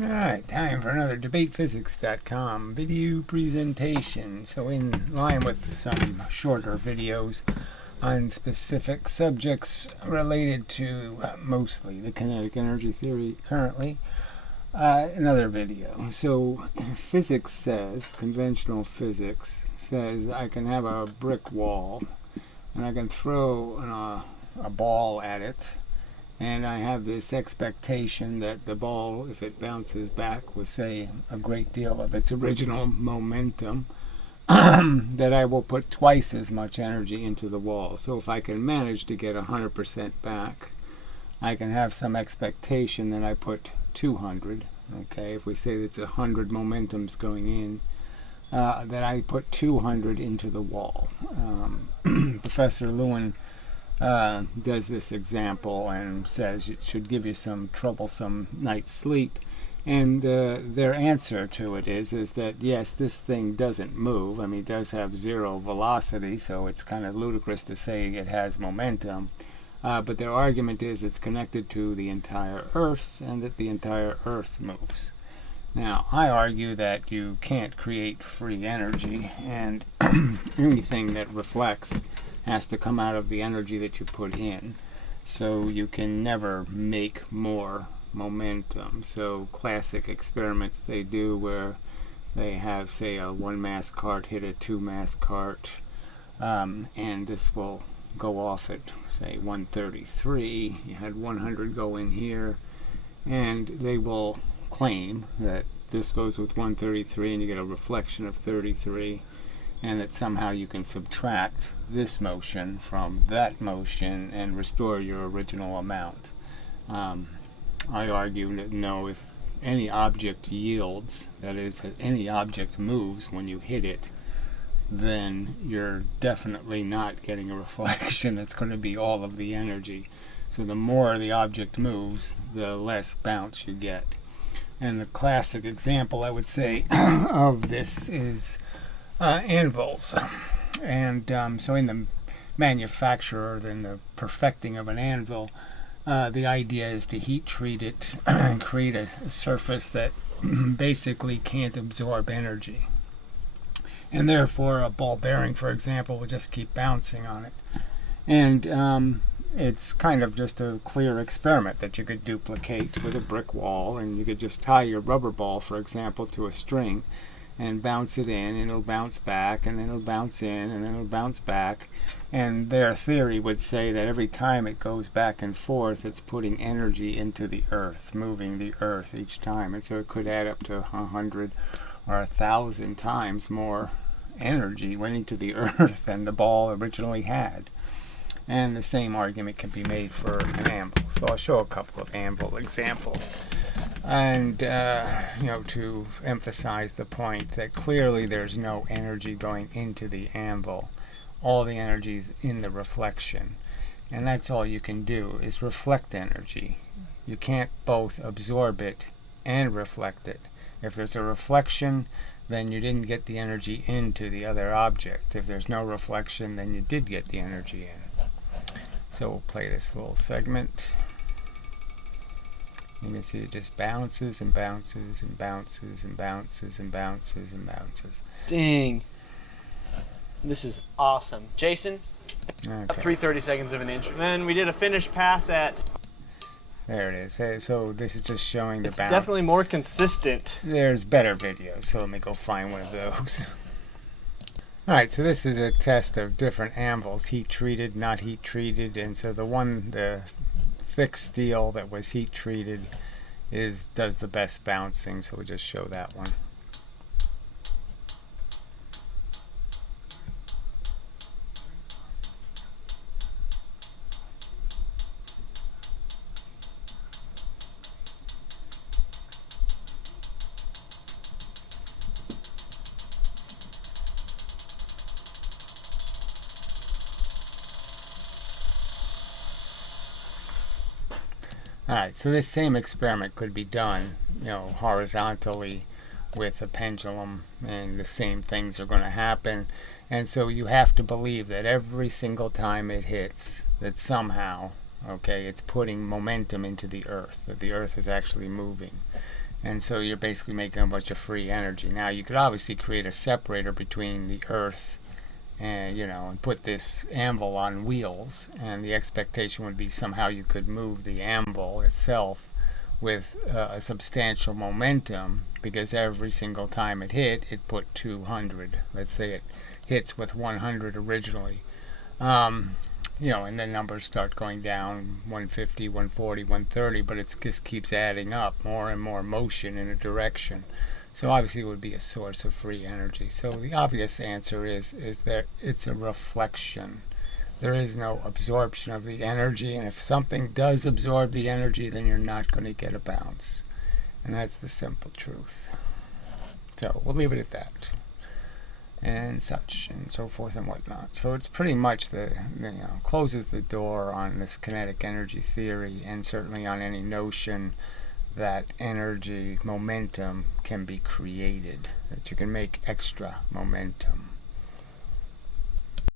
Alright, time for another debatephysics.com video presentation. So in line with some shorter videos on specific subjects related to mostly the kinetic energy theory currently, another video. So physics says, conventional physics says I can have a brick wall and I can throw a ball at it. And I have this expectation that the ball, if it bounces back with, say, a great deal of its original momentum, that I will put twice as much energy into the wall. So if I can manage to get 100% back, I can have some expectation that I put 200. Okay, if we say it's 100 momentums going in, that I put 200 into the wall. Professor Lewin does this example and says it should give you some troublesome night's sleep, and their answer to it is that yes, this thing doesn't move. I mean, it does have zero velocity, so it's kind of ludicrous to say it has momentum, but their argument is it's connected to the entire Earth and that the entire Earth moves. Now, I argue that you can't create free energy, and anything that reflects has to come out of the energy that you put in. So you can never make more momentum. So classic experiments they do where they have, say, a one-mass cart hit a two-mass cart, and this will go off at, say, 133. You had 100 go in here, and they will claim that this goes with 133 and you get a reflection of 33, and that somehow you can subtract this motion from that motion and restore your original amount. I argue that no, if any object yields, that is, if any object moves when you hit it, then you're definitely not getting a reflection. That's going to be all of the energy. So the more the object moves, the less bounce you get. And the classic example, I would say, of this is anvils. And so in the manufacture, in the perfecting of an anvil, the idea is to heat treat it and create a surface that basically can't absorb energy. And therefore a ball bearing, for example, will just keep bouncing on it. And it's kind of just a clear experiment that you could duplicate with a brick wall, and you could just tie your rubber ball, for example, to a string and bounce it in, and it'll bounce back, and then it'll bounce in, and then it'll bounce back. And their theory would say that every time it goes back and forth, it's putting energy into the earth, moving the earth each time. And so it could add up to 100 or 1,000 times more energy went into the earth than the ball originally had. And the same argument can be made for an anvil. So I'll show a couple of anvil examples. And, to emphasize the point that clearly there's no energy going into the anvil. All the energy is in the reflection. And that's all you can do, is reflect energy. You can't both absorb it and reflect it. If there's a reflection, then you didn't get the energy into the other object. If there's no reflection, then you did get the energy in. So we'll play this little segment. You can see it just bounces and bounces and bounces and bounces and bounces and bounces. Dang. This is awesome. Jason? Okay. 3/30 seconds of an inch. And then we did a finish pass at... There it is. Hey, so this is just showing the It's bounce. definitely more consistent. There's better videos, so let me go find one of those. Alright, so this is a test of different anvils, heat treated, not heat treated, and so the thick steel that was heat treated does the best bouncing, so we'll just show that one. Alright, so this same experiment could be done, horizontally with a pendulum, and the same things are going to happen. And so you have to believe that every single time it hits, that somehow, it's putting momentum into the earth, that the earth is actually moving. And so you're basically making a bunch of free energy. Now you could obviously create a separator between the Earth and, and put this anvil on wheels, and the expectation would be somehow you could move the anvil itself with a substantial momentum, because every single time it hit, it put 200. Let's say it hits with 100 originally. And then numbers start going down, 150, 140, 130, but it just keeps adding up, more and more motion in a direction. So obviously it would be a source of free energy. So the obvious answer is that it's a reflection. There is no absorption of the energy, and if something does absorb the energy, then you're not going to get a bounce. And that's the simple truth. So we'll leave it at that. And such, and so forth and whatnot. So it's pretty much closes the door on this kinetic energy theory, and certainly on any notion that energy, momentum, can be created, that you can make extra momentum.